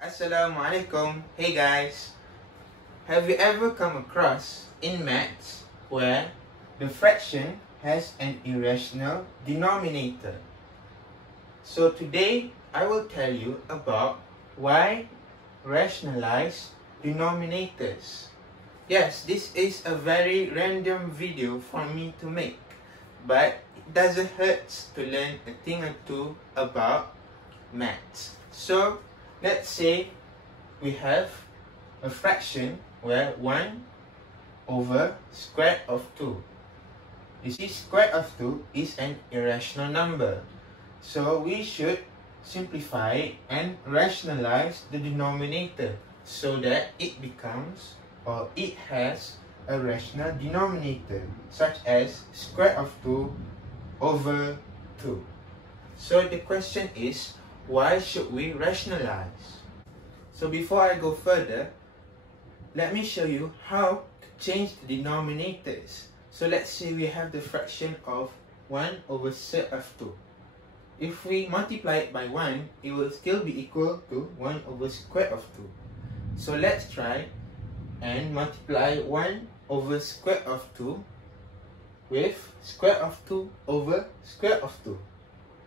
Assalamualaikum. Hey guys, have you ever come across in maths where the fraction has an irrational denominator? So today I will tell you about why rationalize denominators. Yes, this is a very random video for me to make, but it doesn't hurt to learn a thing or two about maths. So let's say we have a fraction where 1 over square of 2. You see, square of 2 is an irrational number. So we should simplify and rationalize the denominator so that it becomes, or it has, a rational denominator, such as square of 2 over 2. So the question is, why should we rationalize? So before I go further, let me show you how to change the denominators. So let's say we have the fraction of 1 over set of 2. If we multiply it by 1, it will still be equal to 1 over square of 2. So let's try and multiply 1 over square of 2 with square of 2 over square of 2.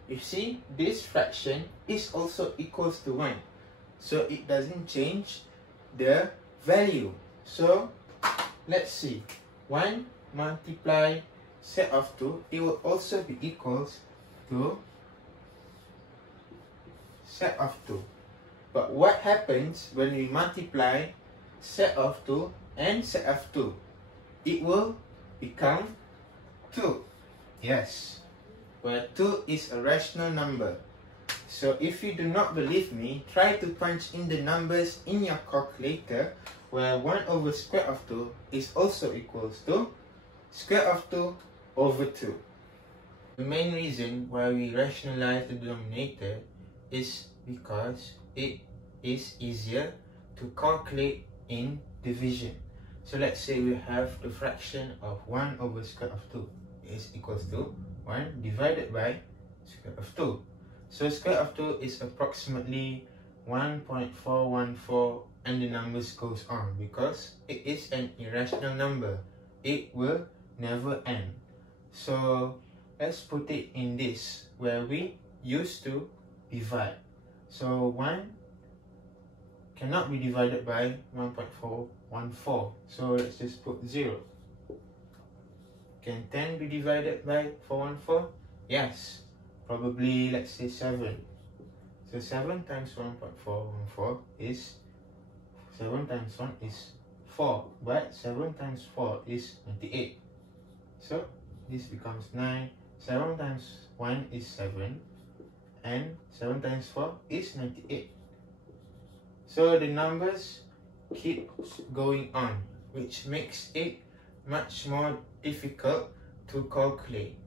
You see, this fraction is also equals to 1. So it doesn't change the value. So let's see. 1 multiply set of 2, it will also be equals to set of 2. But what happens when we multiply set of 2 and set of 2? It will become 2. Yes, where 2 is a rational number. So if you do not believe me, try to punch in the numbers in your calculator where 1 over square of 2 is also equals to square of 2 over 2. The main reason why we rationalize the denominator is because it is easier to calculate in division. So let's say we have the fraction of 1 over square of 2 is equals to 1 divided by square of 2. So square of 2 is approximately 1.414, and the numbers goes on because it is an irrational number. It will never end. So let's put it in this where we used to divide. So 1 cannot be divided by 1.414. So let's just put 0. Can 10 be divided by 414? Yes. Probably, let's say 7. So 7 times 1.414 is 7 times 1 is 4. But 7 times 4 is 98. So this becomes 9. 7 times 1 is 7. And 7 times 4 is 98. So the numbers keep going on, which makes it much more difficult to calculate.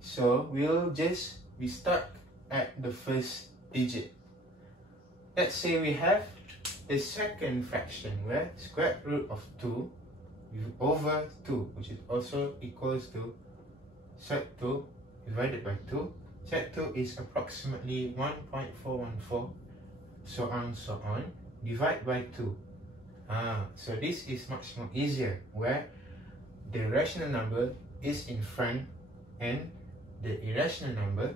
So we'll just be stuck at the first digit. Let's say we have the second fraction where square root of 2 over 2, which is also equals to sec 2 divided by 2. Sec 2 is approximately 1.414, so on, divide by 2. So this is much more easier, where the rational number is in front and the irrational number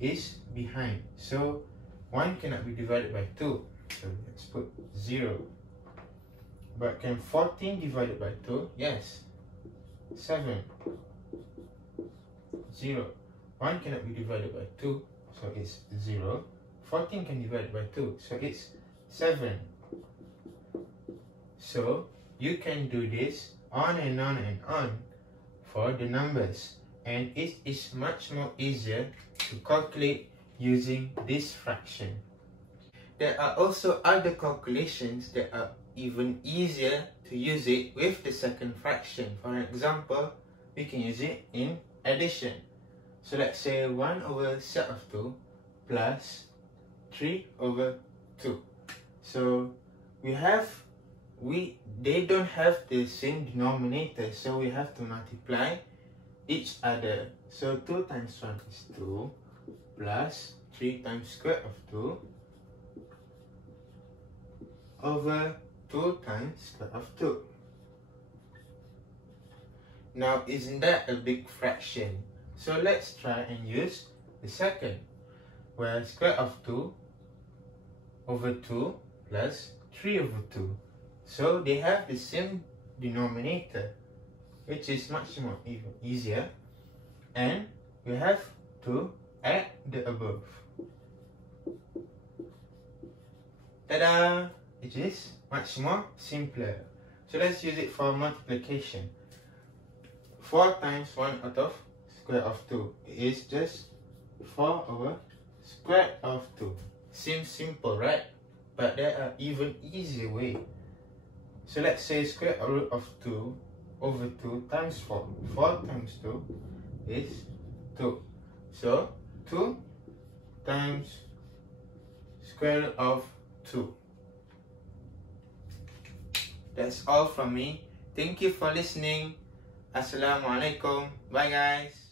is behind. So 1 cannot be divided by 2. So let's put 0. But can 14 divided by 2? Yes. 7. 0. 1 cannot be divided by 2. So it's 0. 14 can divide by 2. So it's 7. So you can do this on and on and on for the numbers. And it is much more easier to calculate using this fraction. There are also other calculations that are even easier to use it with the second fraction. For example, we can use it in addition. So let's say 1 over set of 2 plus 3 over 2. So they don't have the same denominator, so we have to multiply each other. So 2 times 1 is 2 plus 3 times square of 2 over 2 times square root of 2. Now, isn't that a big fraction? So let's try and use the second, where square root of 2 over 2 plus 3 over 2. So they have the same denominator, which is much more easier, and we have to add the above. Ta-da! It is much more simpler. So let's use it for multiplication. 4 times 1 out of square root of 2 is just 4 over square root of 2. Seems simple, right? But there are even easier way. So let's say square root of 2 over 2 times 4. 4 times 2 is 2. So 2 times square root of 2. That's all from me. Thank you for listening. Assalamualaikum. Bye guys.